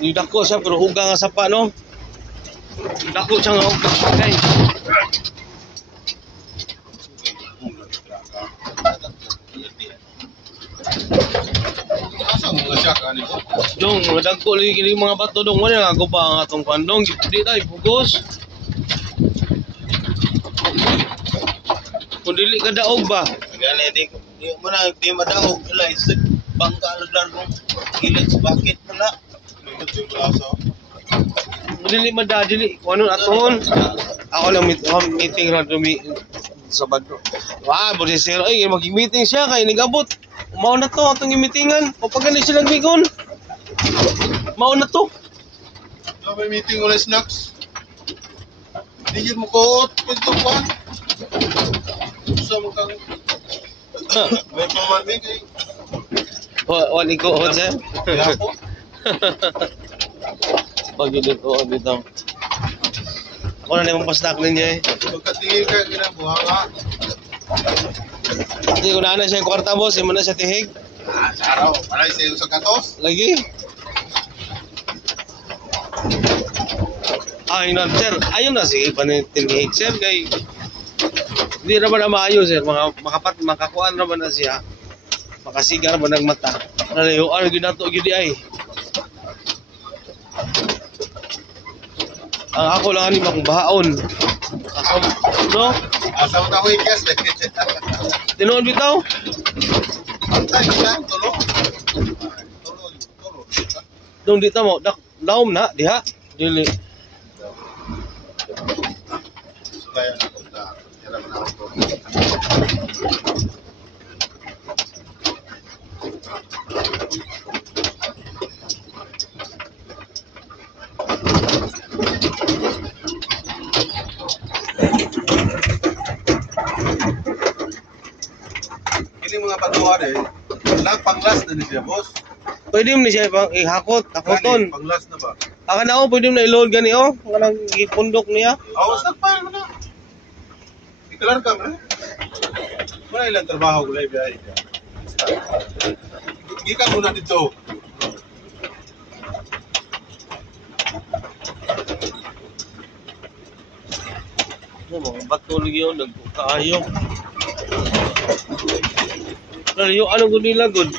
Yung dako siya pero uga nga sapa no. Dako siya nga uga guys. Asa mga siya ka nito? Dong, mga dagko lagi kini mga bato dong wala nga guba ang atong kandong di tay bugos. Kung dili ka daog ba? Gani di mo na di madaog wala isip bangka laglar mo gilid sa bakit pala. Limot yung braso. Dili mada dili kuno aton. Ako lang meeting ra dumi sa badro. Wah, bodi sir ay mag-meeting siya kay nigabot. Mao na to atong meetingan. O pag gani sila bigon. Mao na to. So may meeting ulit snacks. Di mo ko pagto pa. Sa mo kang may pamami kay. Wali ko ho sir. Yapo. Pag dito dito. Ako na naman pastak ninyo eh. Pagkatingin ka kinabuhanga. Hindi ko na siya yung kwarta boss. Hindi mo na siya tihig. Sa araw. Maray sa iyo sa katos. Lagi. Ay na sir. Ayun na sige panitihig sir. Kay hindi naman na maayo sir. Makakuan naman na siya. Makasigar naman ng mata. Nalayo. Ano ginato gini ay. Ang ako lang ani akong bahaon. Ako, no? Asa mo ta ko ikas. Tinuod bitaw? Antay ka tulo. Dong dito mo, daom na diha. Dili. Kaya na ko ta. Yan naman ako. Ini mga patuwar eh. Panglas na ni siya, boss. Pwede mo ni siya ihakot, hakoton. Panglas na ba? Aka na pwede mo na i-load gani oh. Kanang gipundok niya. Awas na pa mo na. Ikalar ka mo. Wala ilang trabaho ko live ay. Gikan muna dito. Mga bato lagi yun, nagkaayo. Nalayo, ano gud nila gud?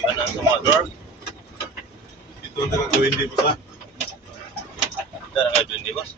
Yan ang sumador. Ito na gagawin din po sa. Ito na gagawin din, boss.